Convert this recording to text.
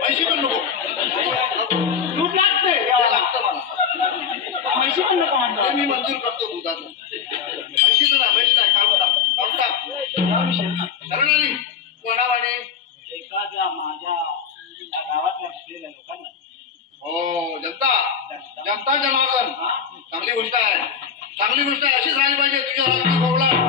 म्हैशी पण नको दूध लागतंय लागतं मला म्हैशी पण नको म्हणतो मी मंजूर करतो दुधाचं म्हैशीचं ना म्हैस नाही काढून टाक तरुणाली कोणावाने एखाद्या माझ्या गावातल्या असलेल्या लोकांना हो जनता जनता जनार्दन चांगली गोष्ट आहे अशीच राहिली पाहिजे तुझ्या